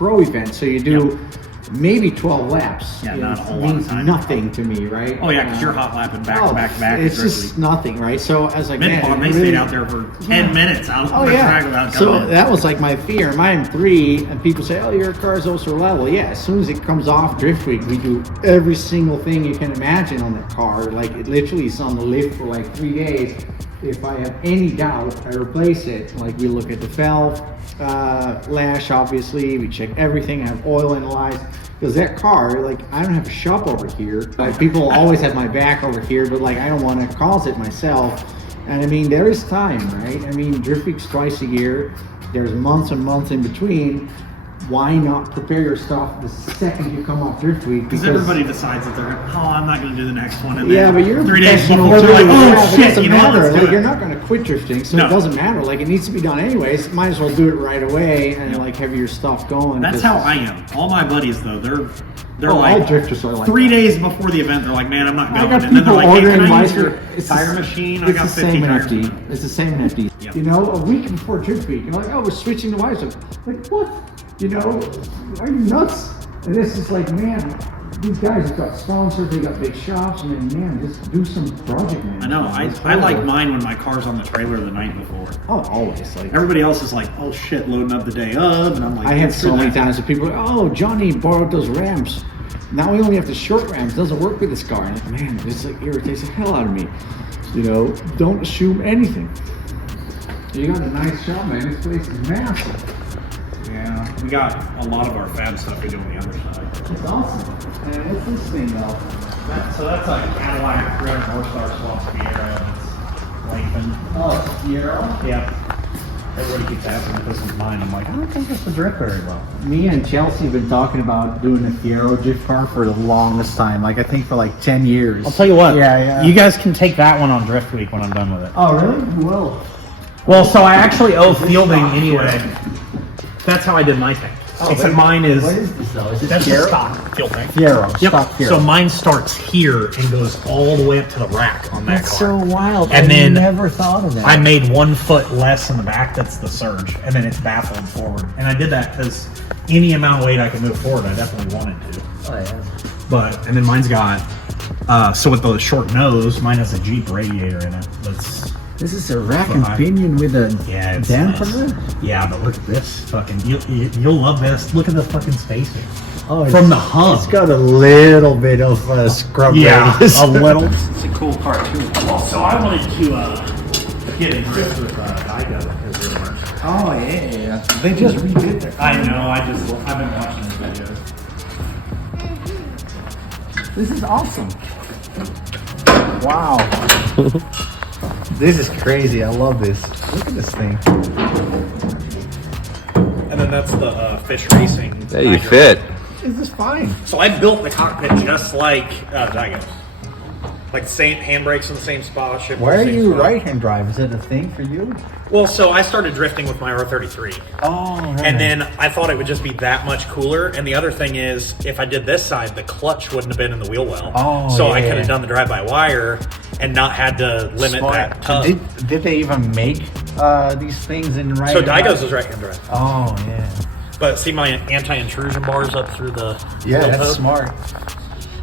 pro event, so you do maybe 12 laps. Yeah, not a whole lot means of time. nothing to me, right? Oh yeah, because you're hot lapping back to back to back. It's just nothing, right? So I was like, man, they stayed out there for 10 minutes out on the track without coming So in. that was like my fear. My M3, and people say, oh, your car is also reliable. Yeah, as soon as it comes off Drift Week, we do every single thing you can imagine on that car. Like, it literally is on the lift for like 3 days. If I have any doubt, I replace it. Like, we look at the valve lash, obviously. We check everything. I have oil analyzed. Because that car, like, I don't have a shop over here. Like, people always have my back over here, but like, I don't want to cause it myself. And I mean, there is time, right? I mean, Drift Week's twice a year. There's months and months in between. Why not prepare your stuff the second you come off Drift Week? Because everybody decides that they're, I'm not going to do the next one. And yeah, but you're 3 days professional before, they're like, too. shit, you know what, let's do it. You're not going to quit drifting, so it doesn't matter. Like, it needs to be done anyways. Might as well do it right away and like have your stuff going. That's how I am. All my buddies though, they're all like drifters are like 3 that. days before the event, they're like, man, I'm not going. I got And then they're like, hey, ordering can I my use your tire machine? I got 50 tires. It's the same FD. Yep. You know, a week before Drift Week, you're like, oh, we're switching the wires. Like, what? You know, are you nuts? And this is like, man, these guys have got sponsors, they got big shops, and then, man, just do some project management. I know. I like mine when my car's on the trailer the night before. Oh, always. Like, everybody else is like, oh shit, loading up the day of, and I'm like, I had so many times that people are, oh, Johnny borrowed those ramps. Now we only have the short ramps. It doesn't work with this car. And like, man, this like irritates the hell out of me. You know, don't assume anything. You got a nice shop, man. This place is massive. Yeah, we got a lot of our fab stuff we do on the other side. It's awesome. And what's this thing though? So that's a Cadillac 300 horsepower swap Fiero, and it's lengthened. Oh, Fiero? Yeah. Everybody keeps asking if this is mine. I'm like, I don't think this would drift very well. Me and Chelsea have been talking about doing a Fiero drift car for the longest time. Like, I think for like 10 years. I'll tell you what. Yeah. You guys can take that one on Drift Week when I'm done with it. Oh, really? Well. Well, so I actually owe fielding anyway. That's how I did my thing. Except mine is. What is this though? Is it That's Fiero? a stock field thing. Fiero. Yep. Stock Fiero. So mine starts here and goes all the way up to the rack on that That's car. so wild. And I then never thought of that. I made 1 foot less in the back. That's the surge, and then it's baffled forward. And I did that because any amount of weight I could move forward, I definitely wanted to. Oh yeah. But and then mine's got so with the short nose, mine has a Jeep radiator in it. This is a rack and pinion with a dampener? Nice. Yeah, but look at this fucking. You'll love this. Look at the fucking spacing. Oh, from the hub. It's got a little bit of scrub radius. A little. It's a cool car too. Well, so I wanted to get in drift with Igo as it were. Oh yeah. They just redid their car. I know. I've been watching this video. This is awesome. Wow. This is crazy. I love this. Look at this thing. And then that's the Fish Racing. Yeah, you fit. This is fine. So I built the cockpit just like Daigo's. Like same handbrakes in the same spot. Why are you right-hand drive? Is it a thing for you? Well, so I started drifting with my R33. Oh, right. And then I thought it would just be that much cooler. And the other thing is, if I did this side, the clutch wouldn't have been in the wheel well. Oh, so yeah, I could have done the drive-by-wire and not had to limit that tub. Did they even make these things in right? So Daigo's is right-hand drive. Oh, yeah. But see my anti-intrusion bars up through the Yeah, wheel that's hub? smart.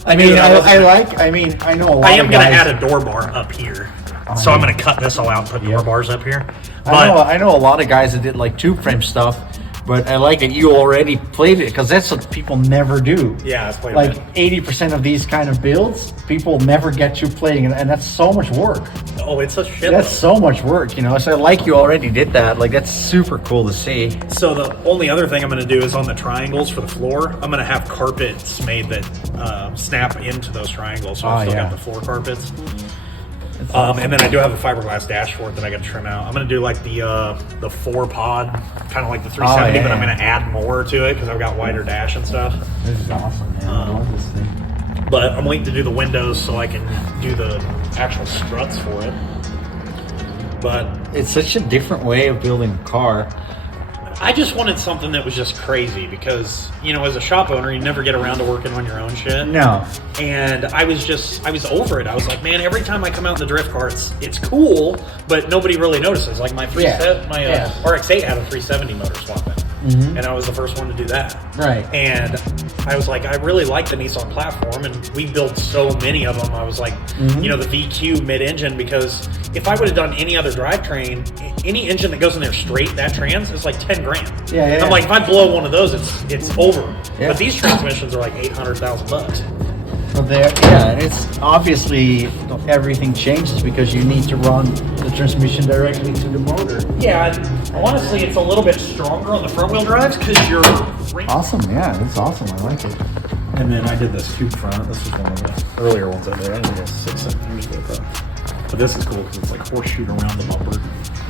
I I know a lot I am of going to guys, add a door bar up here. So I'm going to cut this all out and put door bars up here. But I know a lot of guys that did like tube frame stuff, but I like that you already played it because that's what people never do. yeah, it's played Like a 80% of these kind of builds, people never get you playing, and that's so much work. bit. Oh, it's a shit. That's so much work, you know. So I like you already did that. Like that's super cool to see. So the only other thing I'm going to do is on the triangles for the floor, I'm going to have carpets made that snap into those triangles. So I've still got the floor carpets. And then I do have a fiberglass dashboard that I got to trim out. I'm going to do like the 4-pod, kind of like the 370, but I'm going to add more to it because I've got wider dash and stuff. This is awesome, man. I love this thing. But I'm waiting to do the windows so I can do the actual struts for it. But It's such a different way of building a car. I just wanted something that was just crazy because, you know, as a shop owner, you never get around to working on your own shit. No. And I was over it. I was like, man, every time I come out in the drift car, it's cool, but nobody really notices. Like my RX-8 had a 370 motor swap in. and I was the first one to do that. Right. And I was like, I really like the Nissan platform, and we build so many of them. I was like, you know, the VQ mid-engine, because if I would have done any other drivetrain, any engine that goes in there straight, that trans, is like 10 grand. Yeah, yeah. I'm like, if I blow one of those, it's over. Yeah. But these transmissions are like $800,000. Well, and it's obviously everything changes because you need to run the transmission directly to the motor. Yeah, and honestly, it's a little bit stronger on the front-wheel drives because you're... Awesome, yeah, that's awesome. I like it. And then I did this tube front. This was one of the earlier ones I did. I did this 6, 7 years ago. But this is cool because it's like horseshoe around the bumper.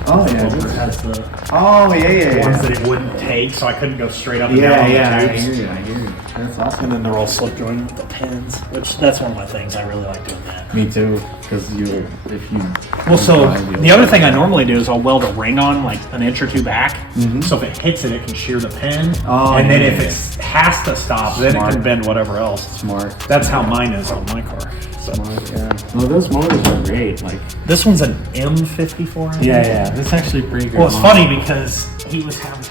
Oh, The yeah. bumper has the ones that it wouldn't take, so I couldn't go straight up and down on the I tubes. hear you. That's awesome. And then they're all slip jointed with the pins, which that's one of my things. I really like doing that. Me too, because if you... Well, so the other thing I normally do is I'll weld a ring on like an inch or two back. So if it hits it, it can shear the pin. And then if it has to stop, then it can bend whatever else. Smart. That's how mine is on my car. So. Smart, yeah. Well, those motors are great. Like, This one's an M54. yeah, that's actually pretty good. Well, it's funny because he was having